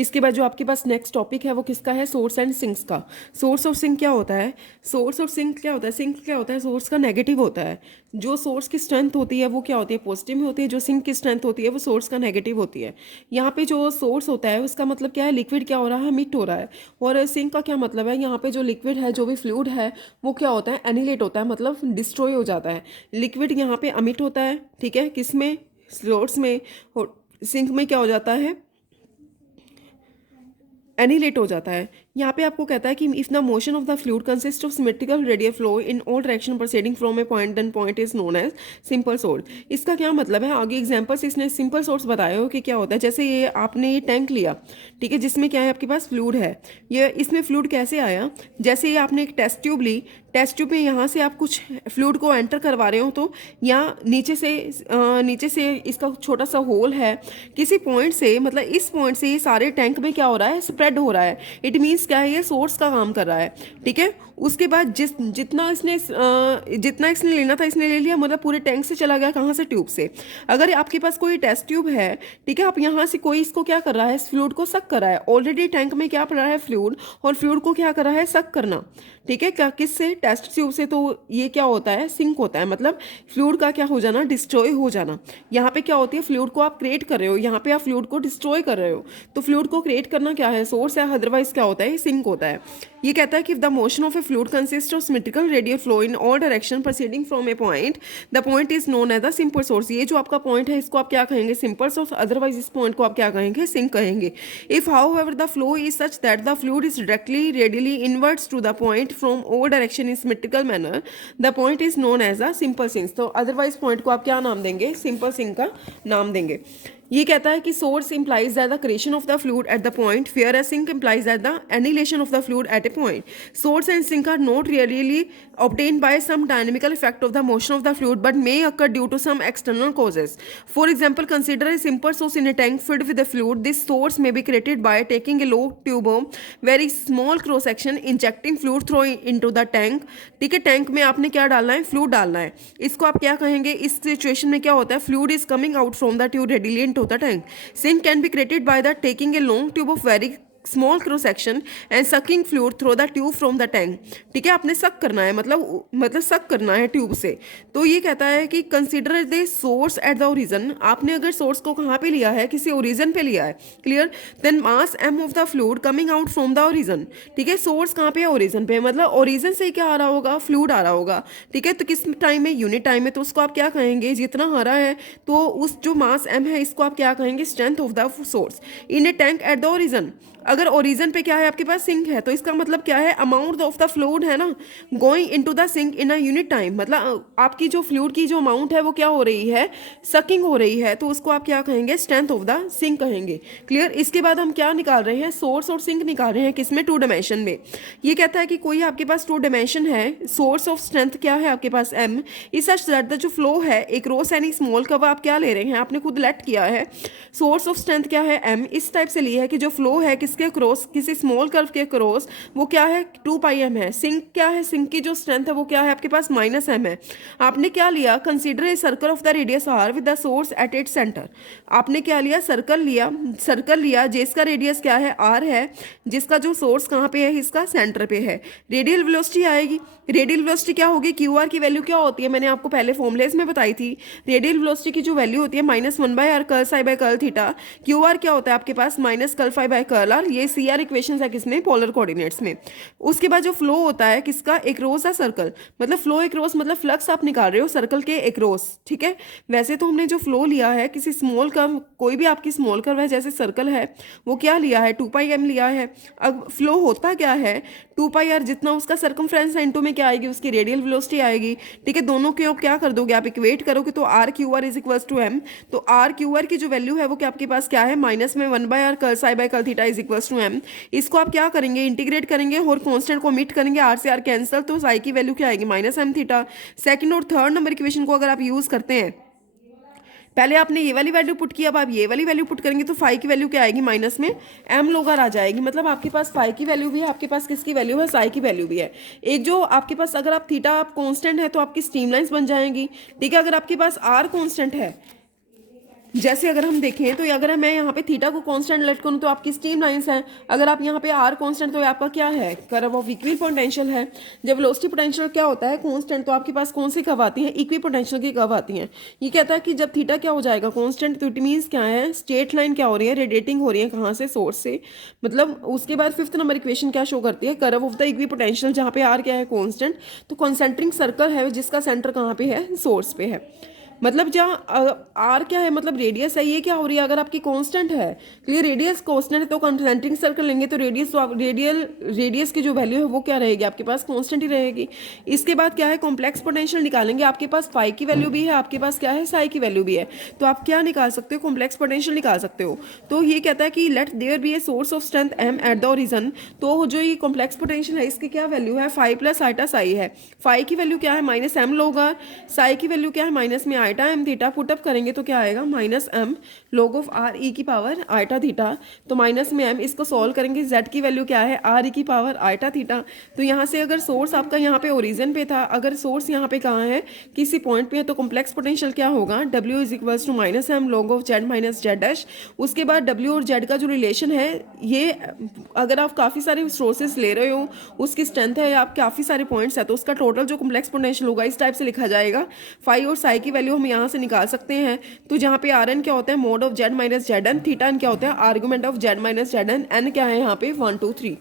इसके बाद जो आपके पास नेक्स्ट टॉपिक है वो किसका है, सोर्स एंड सिंक्स का। सोर्स और सिंक क्या होता है, सोर्स और सिंक क्या होता है, सिंक क्या होता है, सोर्स का नेगेटिव होता है। जो सोर्स की स्ट्रेंथ होती है वो क्या होती है, पॉजिटिव में होती है। जो सिंक की स्ट्रेंथ होती है वो सोर्स का नेगेटिव होती है। यहाँ पे जो सोर्स होता है उसका मतलब क्या है, लिक्विड क्या हो रहा है, मिट हो रहा है। और सिंक का क्या मतलब है, यहाँ पे जो लिक्विड है, जो भी फ्लूइड है, वो क्या होता है, एनिलेट होता है, मतलब डिस्ट्रॉय हो जाता है। लिक्विड यहाँ पे अमिट होता है, ठीक है, किसमें, सोर्स में। और सिंक में क्या हो जाता है, एनिलेट हो जाता है। यहाँ पे आपको कहता है कि if the motion of the fluid consist of symmetrical radial flow in all direction proceeding from a point, then point is known as simple source. इसका क्या मतलब है, आगे एग्जांपल्स इसने सिंपल सोर्स बताया हो कि क्या होता है। जैसे ये आपने ये टैंक लिया, ठीक है, जिसमें क्या है, आपके पास फ्लूइड है। ये इसमें फ्लूइड कैसे आया, जैसे ये आपने एक टेस्ट ट्यूब ली, टेस्ट ट्यूब में यहाँ से आप कुछ फ्लूइड को एंटर करवा रहे हो, तो यहाँ नीचे से इसका छोटा सा होल है, किसी पॉइंट से, मतलब इस पॉइंट से ये सारे टैंक में क्या हो रहा है, स्प्रेड हो रहा है। इट मीन्स क्या है, ये सोर्स का काम कर रहा है, ठीक है। उसके बाद जितना इसने लेना था इसने ले लिया, मतलब पूरे टैंक से चला गया, कहाँ से, ट्यूब से। अगर आपके पास कोई टेस्ट ट्यूब है, ठीक है, आप यहाँ से कोई इसको क्या कर रहा है, फ्लूइड को सक कर रहा है। ऑलरेडी टैंक में क्या पड़ा है, फ्लूइड, और फ्लूइड को क्या कर रहा है, सक करना, ठीक है, क्या, किससे, टेस्ट ट्यूब से। तो ये क्या होता है, सिंक होता है, मतलब फ्लूइड का क्या हो जाना, डिस्ट्रॉय हो जाना। यहाँ पे क्या होती है, फ्लूइड को आप क्रिएट कर रहे हो, यहाँ पे आप फ्लूइड को डिस्ट्रॉय कर रहे हो। तो फ्लूइड को क्रिएट करना क्या है, सोर्स है, अदरवाइज क्या होता है, सिंक होता है। ये कहता है कि the motion of a fluid consist of symmetrical radial flow in all direction proceeding from a point, the point is known as the simple source. ये जो आपका पॉइंट है इसको आप क्या कहेंगे, सिंपल सोर्स, अदरवाइज इस पॉइंट को आप क्या कहेंगे, सिंक कहेंगे। If however the flow is such that the fluid is directly radially inwards to the point from all direction in symmetrical manner, the point is known as a simple sink. तो otherwise point को आप क्या नाम देंगे, simple sink का नाम देंगे। ये कहता है कि source implies that the creation of the fluid at the point, whereas sink implies that the annihilation of the fluid at a point. Source and sink are not really obtained by some dynamical effect of the motion of the fluid, but may occur due to some external causes. For example, consider a simple source in a tank filled with a fluid. This source may be created by taking a low tube, very small cross section, injecting fluid through into the tank. ठीक है, tank में आपने क्या डालना है, fluid डालना है। इसको आप क्या कहेंगे, इस सिचुएशन में क्या होता है, fluid is coming out from the tube radially into the tank. Sink can be created by the taking a long tube of very small cross section and sucking fluid through the tube from the tank. ठीक है, आपने सक करना है, मतलब सक करना है ट्यूब से। तो ये कहता है कि consider the source eight the origin. आपने अगर सोर्स को कहाँ पे लिया है, किसी ओरिजन पे लिया है, clear, then mass m of the fluid coming out from the origin. ठीक है, सोर्स कहाँ पे है, ओरिजन पे, मतलब ओरिजन से क्या आ रहा होगा, फ्लूइड आ रहा होगा। ठीक है, तो किस टाइम में, यूनिट टाइम में, तो उसको आप क्या कहेंगे, जितना आ रहा है, तो उस जो मास एम है इसको आप क्या कहेंगे, strength of the source in A tank eight the origin. अगर ओरिजन पे क्या है, आपके पास सिंक है, तो इसका मतलब क्या है, अमाउंट ऑफ द फ्लूइड है ना, going into the sink in a unit time, मतलब आपकी जो फ्लूइड की जो अमाउंट है वो क्या हो रही है, सकिंग हो रही है, तो उसको आप क्या कहेंगे, स्ट्रेंथ ऑफ द सिंक कहेंगे। क्लियर। इसके बाद हम क्या निकाल रहे हैं, सोर्स और सिंक निकाल रहे हैं, किसमें, टू डायमेंशन में। ये कहता है कि कोई आपके पास टू डायमेंशन है, सोर्स ऑफ स्ट्रेंथ क्या है आपके पास, एम, इस सच दैट द जो फ्लो है एक रोस एनी स्मॉल कर्व आप क्या ले रहे हैं, आपने खुद लेट किया है। सोर्स ऑफ स्ट्रेंथ क्या है, एम, इस टाइप से लिया है कि जो फ्लो है किसके क्रॉस, किसी स्मॉल कर्व के क्रॉस, वो क्या है, 2πm है। सिंक क्या है, सिंक की जो स्ट्रेंथ है वो क्या है आपके पास, -m है। आपने क्या लिया, consider a circle of the radius r with the source at its centre. आपने क्या लिया, सर्कल लिया जिसका रेडियस क्या है, r है, जिसका जो सोर्स कहाँ पे है, इसका सेंटर पे है। रेडियल वेलोसिटी आएगी, रेडियल वेलोसिटी क्या होगी, QR की वैल्यू क्या होती है, मैंने आपको पहले फॉर्मूलेस में बताई थी। रेडियल वेलोसिटी की जो वैल्यू होती है -1/r curl psi by curl theta. QR क्या होता है आपके पास, -curl phi by curl r। ये CR इक्वेशन है किसमें, पोलर कोऑर्डिनेट्स में। उसके बाद जो फ्लो होता है किसका, एक्रोस द सर्कल, मतलब फ्लो एक्रोस, मतलब फ्लक्स आप निकाल रहे हो सर्कल के एक्रोस। ठीक है, वैसे तो हमने जो फ्लो लिया है किसी स्मॉल कर्व, कोई भी आपकी स्मॉल कर्व है, जैसे सर्कल है, वो क्या लिया है, 2πm लिया है। अब फ्लो होता क्या है, 2πr, जितना उसका सर्कमफ्रेंस है इंटू में क्या आएगी, उसकी रेडियल वेलोसिटी आएगी। ठीक है, दोनों के आप क्या कर दोगे, आप इक्वेट करोगे तो r/QR is equals to m। तो r/QR की जो वैल्यू है वो क्या आपके पास क्या है, माइनस में 1/r curl psi by curl theta is equals to m। इसको आप क्या करेंगे, इंटीग्रेट करेंगे और कांस्टेंट को मिट करेंगे, r से r कैंसिल, तो साई की वैल्यू क्या आएगी, -m थीटा। सेकंड और थर्ड नंबर इक्वेशन को अगर आप यूज करते हैं, पहले आपने ये वाली वैल्यू पुट किया, अब आप ये वाली वैल्यू पुट करेंगे तो फाई की वैल्यू क्या आएगी, माइनस में m लोगर आ जाएगी। मतलब आपके पास फाई की वैल्यू भी है, आपके पास किसकी वैल्यू है, साई की वैल्यू भी है। एक जो आपके पास, अगर आप थीटा आप कांस्टेंट है तो आपकी स्ट्रीमलाइंस बन जाएंगी। ठीक है, अगर आपके पास r कांस्टेंट है, जैसे अगर हम देखें तो अगर मैं यहाँ पे थीटा को कांस्टेंट लेट करूँ तो आपकी स्ट्रीम लाइंस हैं। अगर आप यहाँ पे आर कांस्टेंट तो आपका क्या है, कर्व ऑफ इक्वी पोटेंशियल है। जब वेलोसिटी पोटेंशियल क्या होता है कांस्टेंट, तो आपके पास कौन सी कर्व आती है, इक्वी पोटेंशियल की कर्व आती है। ये कहता है कि जब थीटा क्या हो जाएगा कांस्टेंट, तो इट मीन्स क्या है, स्ट्रेट लाइन क्या हो रही है, रेडिएटिंग हो रही है कहाँ से, सोर्स से। मतलब उसके बाद फिफ्थ नंबर इक्वेशन क्या शो करती है, curve of the equi potential, जहाँ पे आर क्या है कांस्टेंट, तो कॉन्सेंट्रिक सर्कल है जिसका सेंटर कहाँ पे है, सोर्स पे है। मतलब जहाँ आर क्या है, मतलब रेडियस है, ये क्या हो रही है, अगर आपकी कांस्टेंट है, क्लियर, रेडियस कांस्टेंट है तो कंसेंट्रिक सर्कल लेंगे तो रेडियस, तो आप रेडियस की जो वैल्यू है वो क्या रहेगी आपके पास, कांस्टेंट ही रहेगी। इसके बाद क्या है, कॉम्प्लेक्स पोटेंशियल निकालेंगे, आपके पास फाई की वैल्यू भी है, आपके पास क्या है, साई की वैल्यू भी है, तो आप क्या निकाल सकते हो, कॉम्प्लेक्स पोटेंशियल निकाल सकते हो। तो ये कहता है कि let there be a source of strength m at the origin, तो जो ये कॉम्प्लेक्स पोटेंशियल है इसकी क्या वैल्यू है, फाई प्लस आइटा साई है। फाई की वैल्यू क्या है, माइनस एम लोगा, साई की वैल्यू क्या है, माइनस में आइटा एम थीटा, पुटअप करेंगे तो क्या आएगा, minus m log of r e की पावर आइटा थीटा, तो माइनस में एम, इसको सॉल्व करेंगे, जेड की वैल्यू क्या है, आर ई की पावर आइटा थीटा। तो यहाँ से अगर सोर्स आपका यहाँ पे ओरिजिन पे था, अगर सोर्स यहाँ पे कहाँ है, किसी पॉइंट पे है, तो कॉम्प्लेक्स पोटेंशियल क्या होगा, डब्ल्यू is equals to minus m log of z minus z dash. उसके बाद डब्ल्यू और जेड का जो रिलेशन है, ये अगर आप काफ़ी सारे सोर्सेज ले रहे हो, उसकी स्ट्रेंथ है, आप काफ़ी सारे पॉइंट्स है, तो उसका टोटल जो कॉम्प्लेक्स पोटेंशियल होगा इस टाइप से लिखा जाएगा। फाई और साई की वैल्यू हम यहाँ से निकाल सकते हैं। तो जहाँ पे आर एन क्या होता है, mod of z minus z n, theta n क्या होता है, argument of z minus z n, n क्या है यहाँ पे 1 2 3।